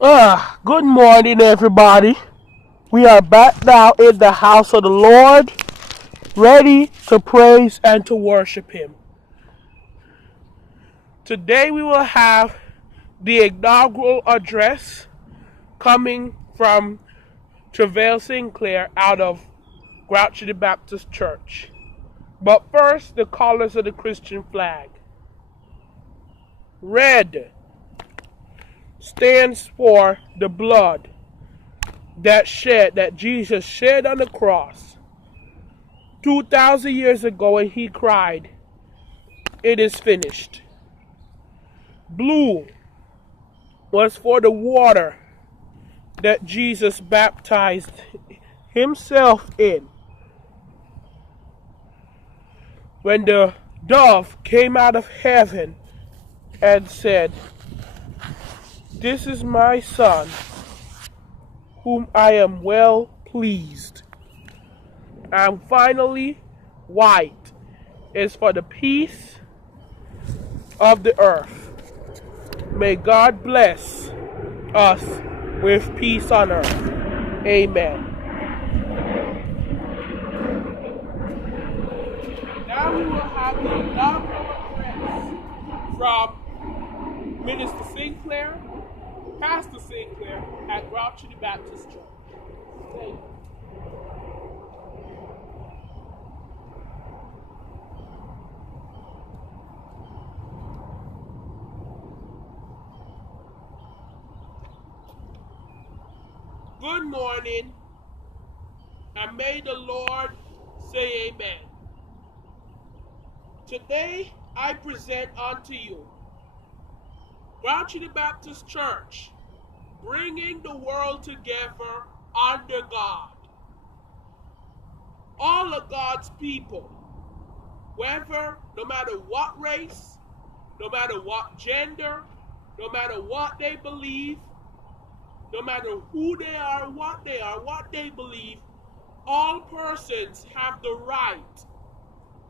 Good morning, everybody. We are back now in the house of the Lord, ready to praise and to worship Him. Today we will have the inaugural address coming from Travail Sinclair out of Grouchy Baptist Church. But first, the colors of the Christian flag. Red stands for the blood that Jesus shed on the cross 2,000 years ago, and He cried, "It is finished." Blue was for the water that Jesus baptized Himself in when the dove came out of heaven and said, "This is my Son, whom I am well pleased." And finally, white is for the peace of the earth. May God bless us with peace on earth. Amen. Now we will have the inaugural address from Minister Sinclair, Pastor Sinclair at Grouchy Baptist Church. Thank you. Good morning, and may the Lord say amen. Today I present unto you Grouchy Baptist Church, bringing the world together under God. All of God's people, whether, no matter what race, no matter what gender, no matter what they believe, no matter who they are, what they believe, all persons have the right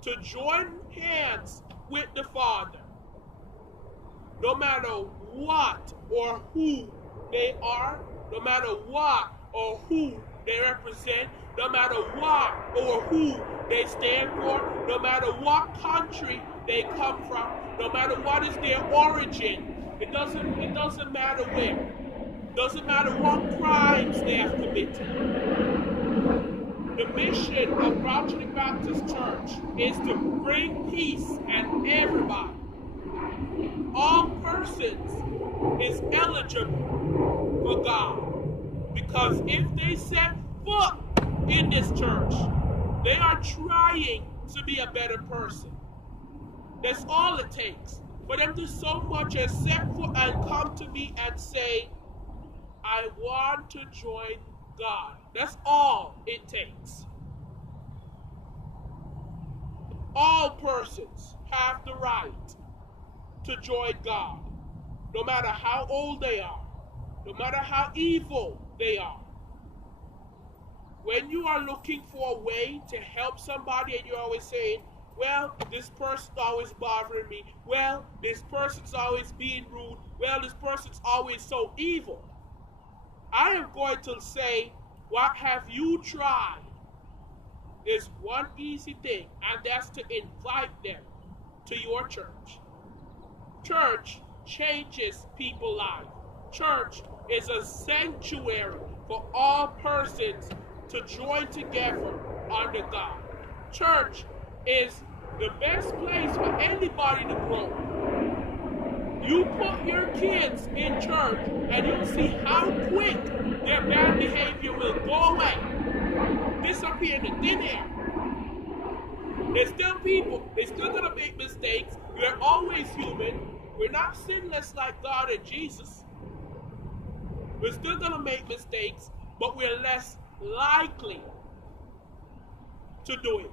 to join hands with the Father, no matter what or who they are, no matter what or who they represent, no matter what or who they stand for, no matter what country they come from, no matter what is their origin. It doesn't matter where. Doesn't matter what crimes they have committed. The mission of Grouchy Baptist Church is to bring peace and everybody. All persons is eligible for God, because if they set foot in this church, they are trying to be a better person. That's all it takes for them to so much as set foot and come to me and say, "I want to join God." That's all it takes. All persons have the right to join God, no matter how old they are, no matter how evil they are. When you are looking for a way to help somebody and you're always saying, "Well, this person's always bothering me. Well, this person's always being rude. Well, this person's always so evil," I am going to say, what have you tried? There's one easy thing, and that's to invite them to your church. Church changes people's lives. Church is a sanctuary for all persons to join together under God. Church is the best place for anybody to grow. You put your kids in church and you'll see how quick their bad behavior will go away, disappear in the thin air. There's still people, they're still gonna make mistakes. We're always human. We're not sinless like God and Jesus. We're still gonna make mistakes, but we're less likely to do it.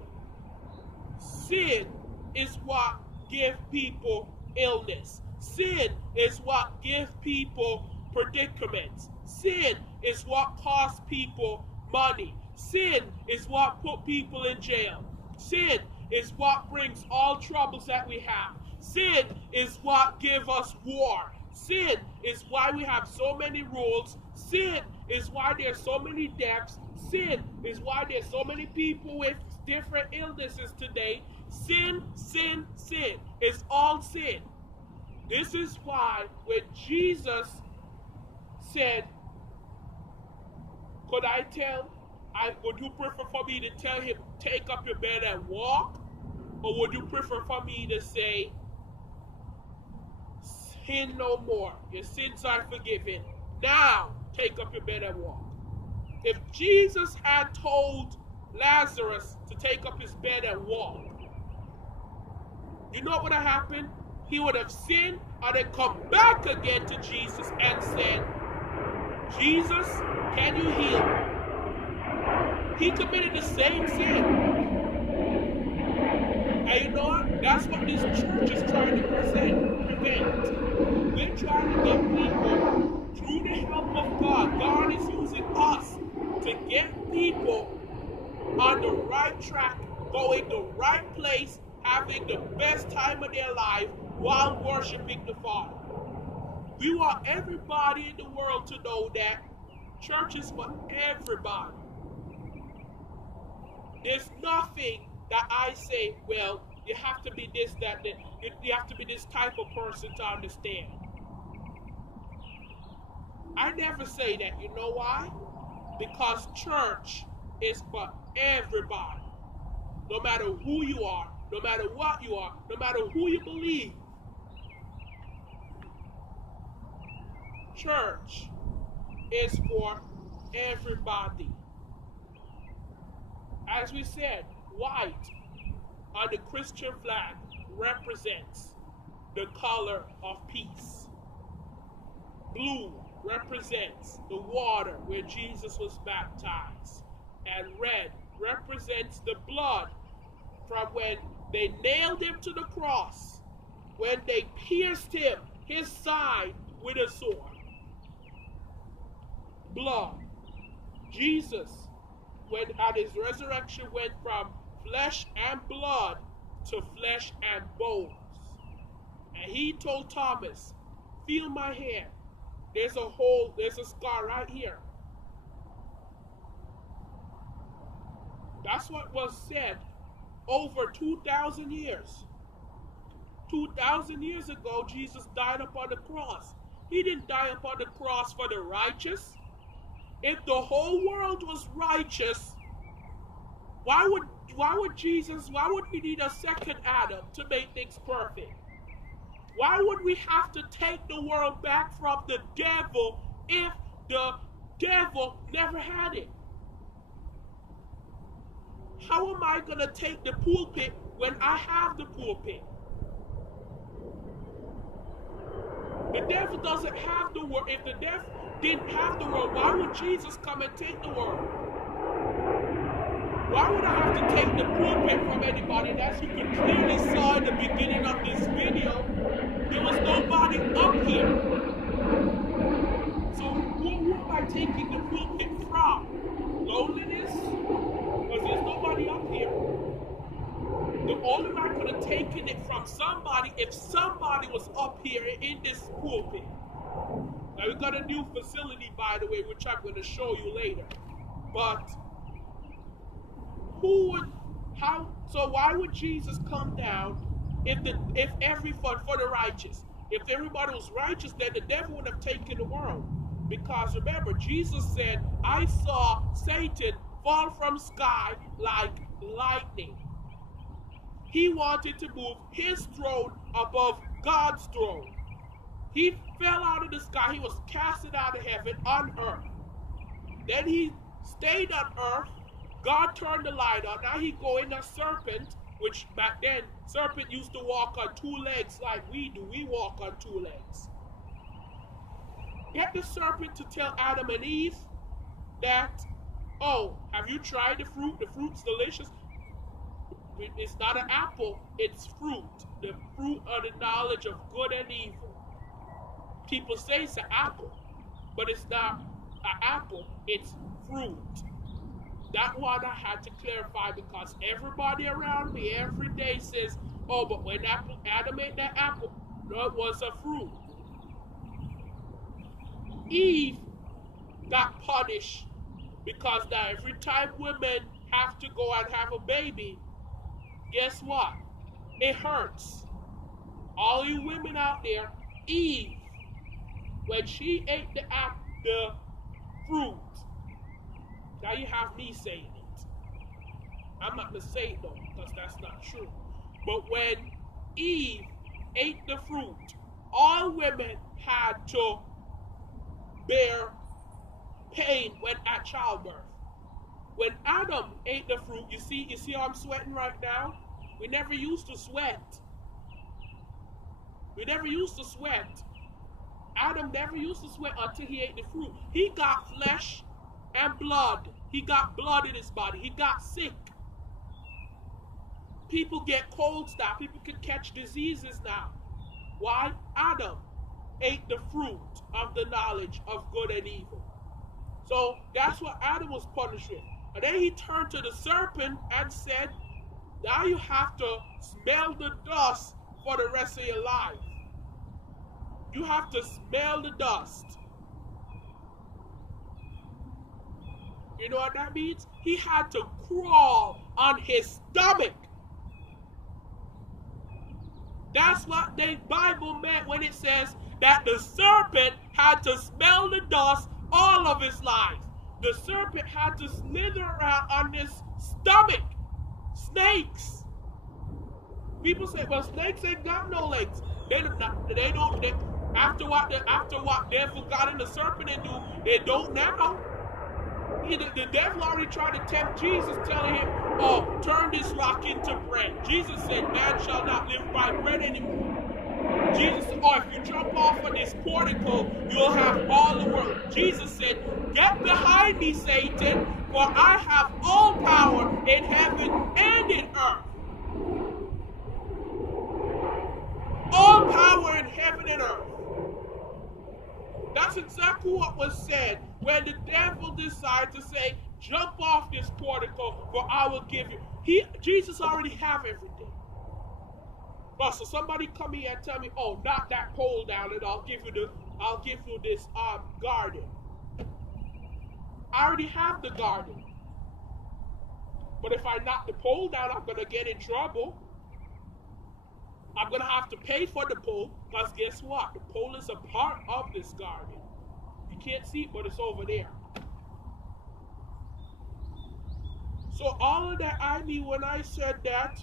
Sin is what gives people illness. Sin is what gives people predicaments. Sin is what costs people money. Sin is what put people in jail. Sin is what brings all troubles that we have. Sin is what gives us war. Sin is why we have so many rules. Sin is why there's so many deaths. Sin is why there's so many people with different illnesses today. Sin, sin, sin. It's all sin. This is why when Jesus said, would you prefer for me to tell him, take up your bed and walk? Or would you prefer for me to say, sin no more, your sins are forgiven, now take up your bed and walk? If Jesus had told Lazarus to take up his bed and walk, you know what would have happened? He would have sinned and then come back again to Jesus and said, Jesus, can you heal me? He committed the same sin. And you know what? That's what this church is trying to prevent. We're trying to get people, through the help of God, God is using us to get people on the right track, going the right place, having the best time of their life while worshiping the Father. We want everybody in the world to know that church is for everybody. There's nothing that I say, well, you have to be this, that, you have to be this type of person to understand. I never say that. You know why? Because church is for everybody. No matter who you are, no matter what you are, no matter who you believe. Church is for everybody. As we said, white on the Christian flag represents the color of peace. Blue represents the water where Jesus was baptized. And red represents the blood from when they nailed him to the cross, when they pierced him, his side, with a sword. Blood. Jesus, when at his resurrection, went from flesh and blood to flesh and bones. And he told Thomas, feel my hand. There's a hole, there's a scar right here. That's what was said over 2,000 years. 2,000 years ago, Jesus died upon the cross. He didn't die upon the cross for the righteous. If the whole world was righteous, why would we need a second Adam to make things perfect? Why would we have to take the world back from the devil if the devil never had it? How am I going to take the pulpit when I have the pulpit? The devil doesn't have the world. If the devil didn't have the world, why would Jesus come and take the world? Why would I have to take the pulpit from anybody? And as you can clearly saw in the beginning of this video, there was nobody up here. So who am I taking the pulpit from? Loneliness? Because there's nobody up here. The only way I could have taken it from somebody if somebody was up here in this pulpit. Now we got a new facility, by the way, which I'm going to show you later. But so why would Jesus come down if everyone for the righteous? If everybody was righteous, then the devil would have taken the world. Because remember, Jesus said, I saw Satan fall from sky like lightning. He wanted to move his throne above God's throne. He fell out of the sky. He was casted out of heaven on earth. Then he stayed on earth. God turned the light on. Now he go in a serpent, which back then, serpent used to walk on two legs like we do. We walk on two legs. Get the serpent to tell Adam and Eve that, oh, have you tried the fruit? The fruit's delicious. It's not an apple, it's fruit. The fruit of the knowledge of good and evil. People say it's an apple, but it's not an apple, it's fruit. That one I had to clarify because everybody around me every day says, oh, but when Adam ate that apple, no, it was a fruit. Eve got punished because now every time women have to go and have a baby, guess what? It hurts. All you women out there, Eve, when she ate the fruit, now you have me saying it. I'm not going to say it though, because that's not true. But when Eve ate the fruit, all women had to bear pain when at childbirth. When Adam ate the fruit, you see how I'm sweating right now? We never used to sweat. We never used to sweat. Adam never used to sweat until he ate the fruit. He got flesh and blood. He got blood in his body. He got sick. People get colds now. People can catch diseases now. Why? Adam ate the fruit of the knowledge of good and evil. So that's what Adam was punished with. And then he turned to the serpent and said, now you have to smell the dust for the rest of your life. You have to smell the dust. You know what that means? He had to crawl on his stomach. That's what the Bible meant when it says that the serpent had to smell the dust all of his life. The serpent had to slither around on his stomach. Snakes. People say, well, snakes ain't got no legs. They don't. After what devil got in the serpent and do, they don't now. The devil already tried to tempt Jesus, telling him, oh, turn this rock into bread. Jesus said, man shall not live by bread anymore. Jesus said, oh, if you jump off of this portico, you'll have all the world. Jesus said, get behind me, Satan, for I have all power in heaven and in earth. All power in heaven and earth. That's exactly what was said when the devil decided to say, jump off this portico, for I will give you. Jesus already have everything. But so somebody come here and tell me, oh, knock that pole down and I'll give you this garden. I already have the garden. But if I knock the pole down, I'm gonna get in trouble. I'm going to have to pay for the pole, because guess what? The pole is a part of this garden. You can't see it, but it's over there. So all of that I mean when I said that,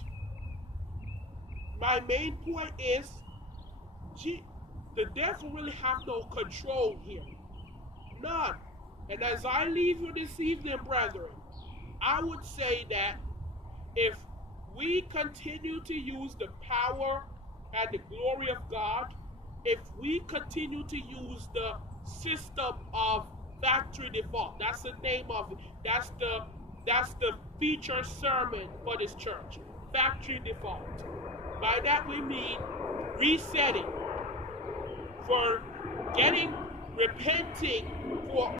my main point is, the devil really have no control here. None. And as I leave you this evening, brethren, I would say that if we continue to use the power and the glory of God, if we continue to use the system of factory default, that's the name of it, that's the feature sermon for this church, factory default. By that we mean resetting, for repenting for